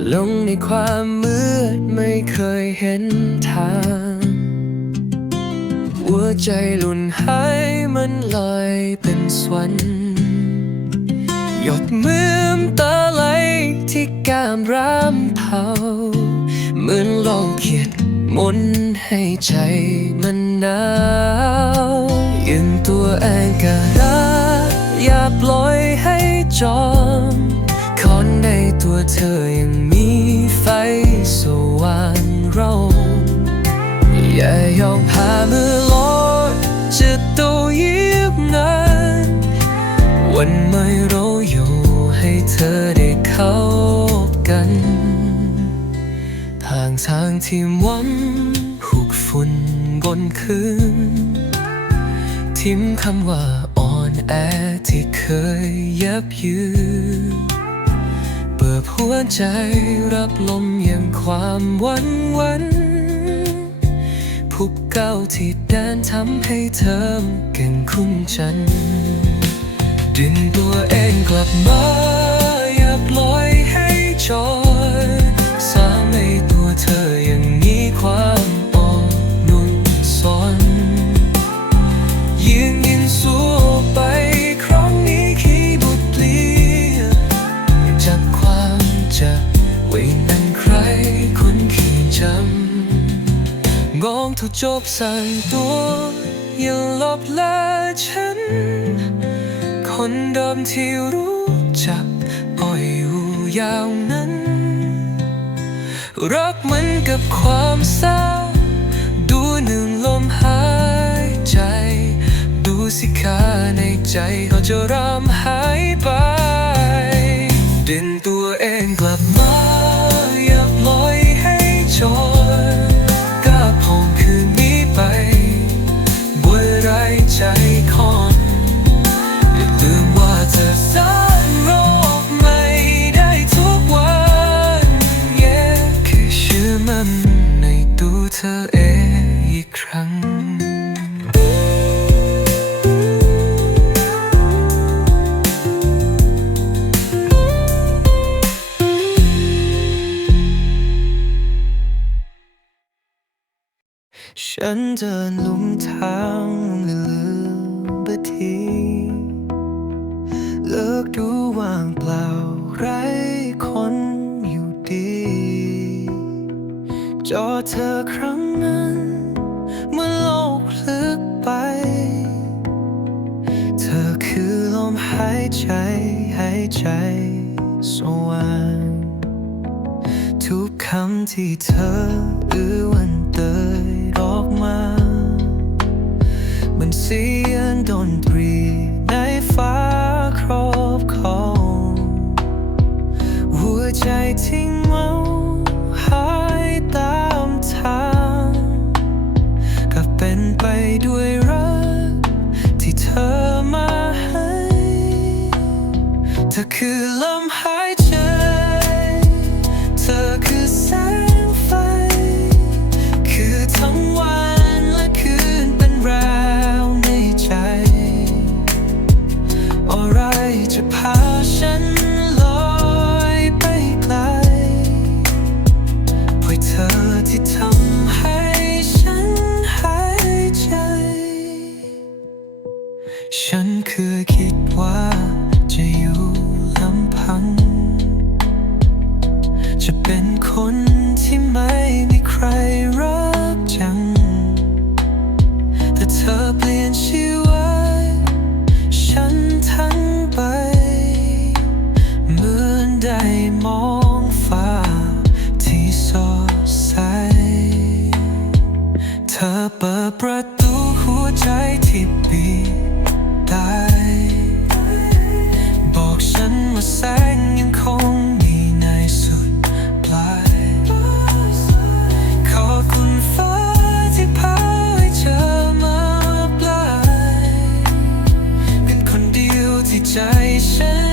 ว่าลงในความมืดไม่เคยเห็นทาง หัวใจหลุนหายมันลอยเป็นสวรรค์หยดมือมตาไหลที่กามรามเผาเหมือนลองเขียดมนให้ใจมันหนาวยังตัวเองก็รักอย่าปล่อยให้จอม ตัวเธอยังมีไฟสว่างเราอย่ายอมพามือลอยจะตัวยิบนานวันไม่เราอยู่ให้เธอได้เข้ากันทางทางที่วันหุกฝุ่นบนคืน ทิ้มคำว่าอ่อนแอที่เคยยับยืน เปิดหัวใจรับลมอย่างความวันวันผูกเก้าที่แดนทำให้เธอเก่งคุ้นฉัน ดึงตัวเองกลับมาอย่าปล่อยให้จอยสร้างในตัวเธออย่างมีความ ไว้นั้นใครคนขี้จำงองทุกจบใส่ตัวอย่าลบละฉัน คนเดิมที่รู้จักอ่อยอยู่ยาวนั้น รักเหมือนกับความเศร้าดูหนึ่งลมหายใจ ดูสิคาในใจเขาจะรำหายไปดึงตัว เลิกดูว่างเปล่าไร้คนอยู่ดี จอเธอครั้งนั้น เมื่อโลกลึกไป เธอคือลมหายใจให้ใจสว่างทุกคำที่เธอเอื้อวันเตยออกมา มันสี ฉันคือคิดว่าจะอยู่ลำพัง จะเป็นคนที่ไม่มีใครรักจัง แต่เธอเปลี่ยนชีวิตฉันทั้งไป เหมือนได้มองฟ้าที่สดใส เธอเปิด ดีย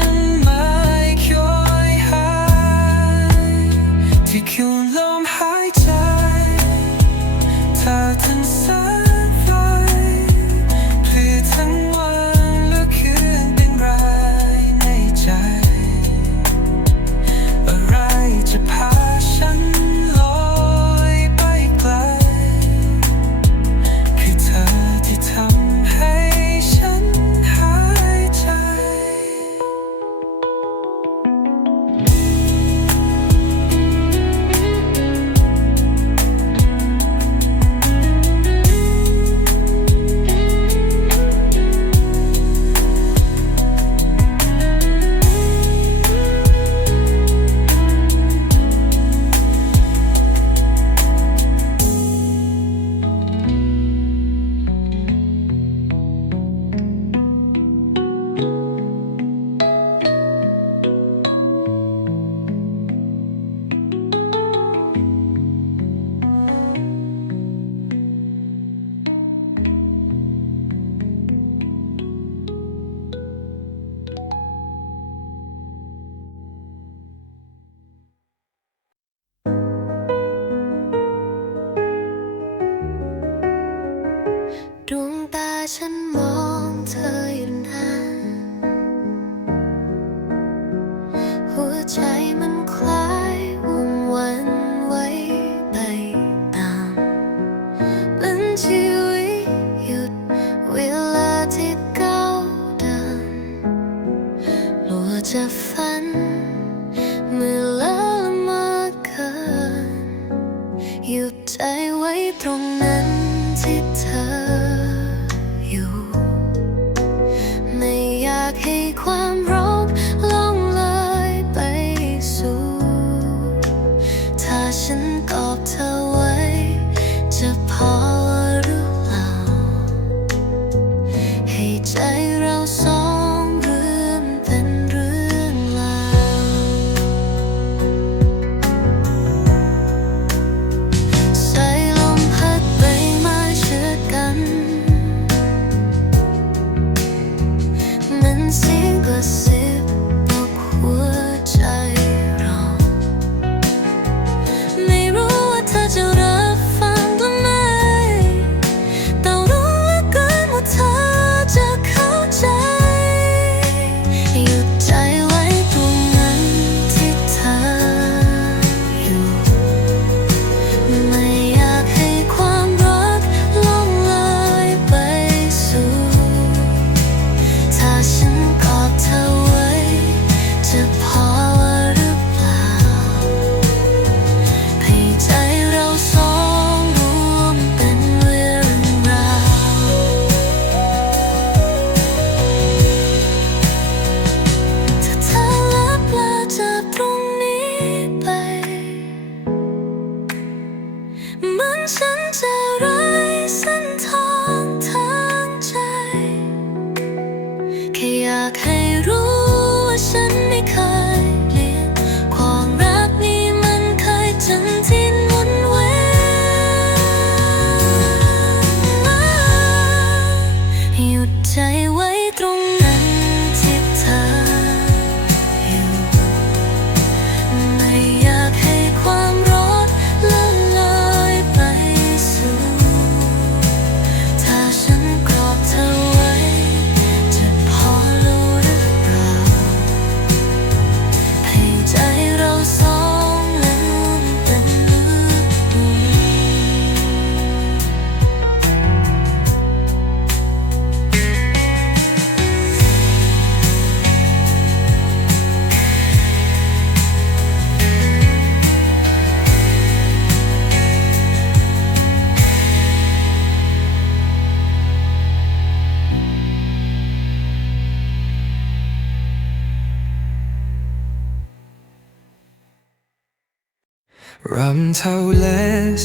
เท่าเล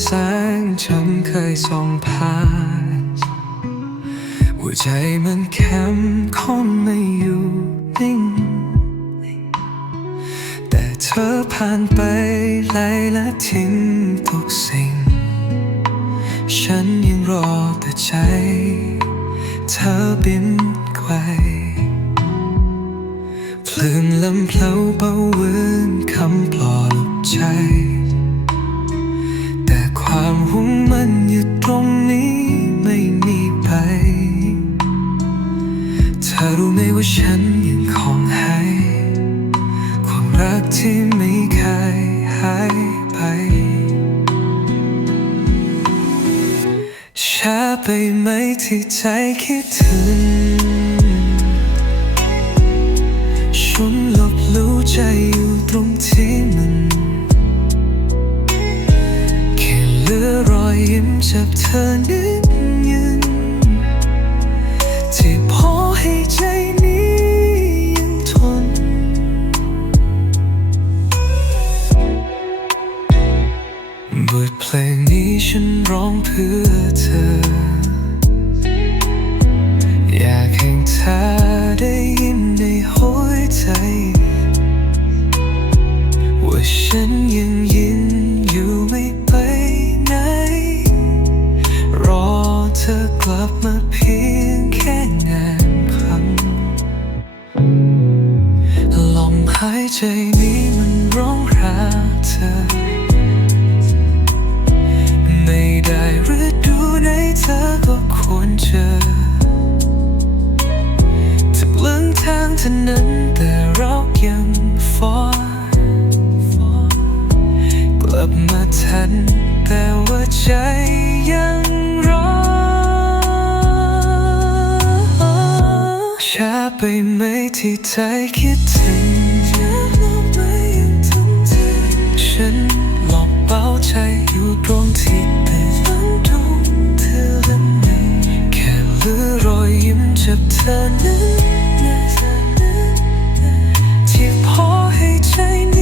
แสงฉันเคยส่องผ่านหัวใจมันแคมคงไม่อยู่นิ่ง แต่เธอผ่านไปไล่และทิ้งทุกสิ่ง ฉันยังรอแต่ใจ เธอบินไกลพลืงลำเพลาเบาเวินคำปลอบใจ ใจคิดถึง ฉันหลบรู้ใจอยู่ตรงที่มันแค่เหลือรอยยิ้มจากเธอ ไปไหมที่ใจคิดถึงฉันหลอกเบาใจอยู่ตรงที่เป็นแค่หรือรอยยิ้มจากเธอนั้นที่พอให้ใจนี้